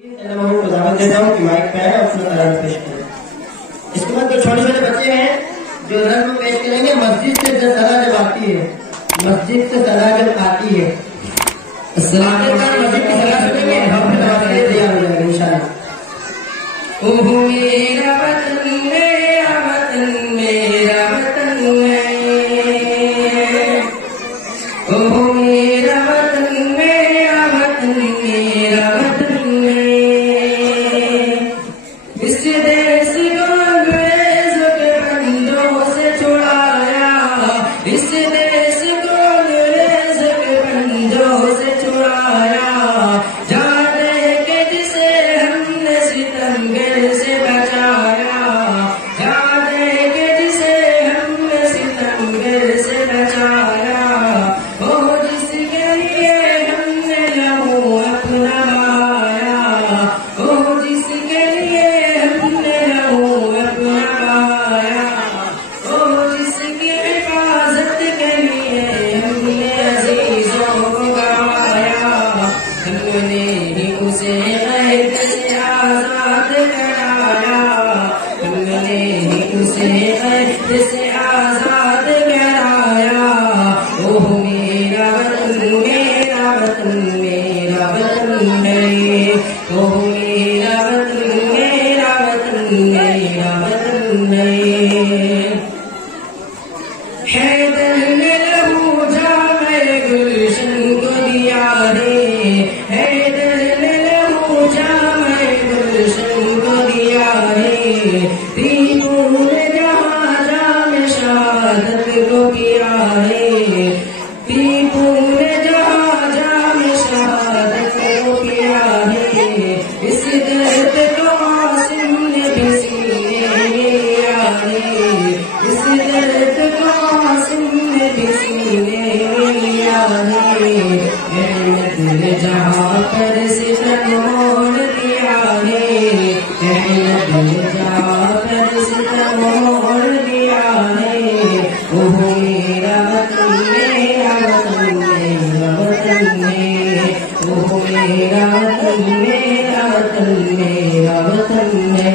देता हूँ कि माइक पे है अपना रंग पेश करें। इसके बाद जो छोटे छोटे बच्चे हैं जो रंग पेश करेंगे, मस्जिद से सदा जब आती है, मस्जिद से सदा जब आती है, मस्जिद की सलाह सुनेंगे और फिर नमाज़ तैयार हो जाएंगे इंशाअल्लाह। ओहो मेरा वतन मेरा वतन मेरा वतन है, ओहो मेरा वतन मेरा वतन मेरा वतन है। इस देश को अंग्रेजों के बंदों से छुड़ाया, इस देश को अंग्रेजों के बंदों से छुड़ाया, जाने के जिसे हमने सितमगर से बचाया, जाने के जिसे हमने सितमगर से बचाया, ओ जिसके लिए हमने लहू अपना बहाया, ओ जिसके लिए हमने लहू अपना बहाया, ओ जिसकी हिफाजत के लिए हमने अजीजों को गवाया, हमने ही उसे कैद से आजाद कराया, हमने ही उसे कैद से आजाद कराया। ओह मेरा वतन मेरा वतन मेरा वतन है, ओह मेरा वतन मेरा वतन मेरा वतन है। हैदर ने लहू जामे गुलशन को दिया रे, हैदर ने लहू जामे गुलशन को दिया रे, टीपू ने जहाँ जामे शहादत को किया रे, टीपू ने जहाँ जामे शहादत को किया रे। इस दर्द को आसिम ने भी सीने लिया रे, इस दर्द को आसिम ने भी सीने लिया रे। मेहनत ने जहाँ पर सितम मोड़ दिया रे, मेहनत ने जहाँ पर सितम मोड़ दिया रे। ओह मेरा वतन मेरा वतन मेरा वतन है, ओह मेरा वतन मेरा वतन मेरा वतन है।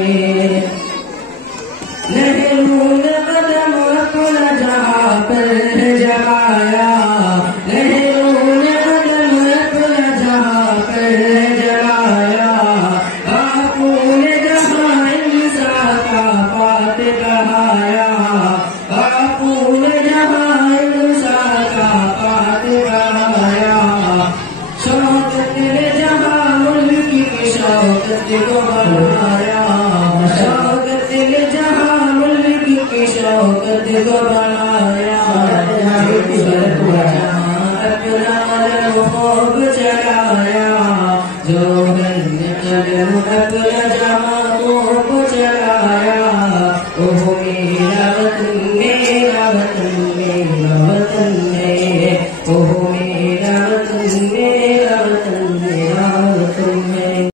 नेहरू ने कदम अपना जहाँ पर जमाया, नेहरू ने कदम अपना जहाँ पर जमाया, बापू ने जहाँ इंसान का पाठ कहाया, बापू ने जहाँ इंसान का पाठ कहाया, शौकत ने जहाँ मुल्क की शौकत को बढ़ाया, शौकत ने जहाँ मुल्क की शौकत को बढ़ाया, अपना खूब चलाया, जो हमने कदम अपना जहाँ खूब चलाया। ओह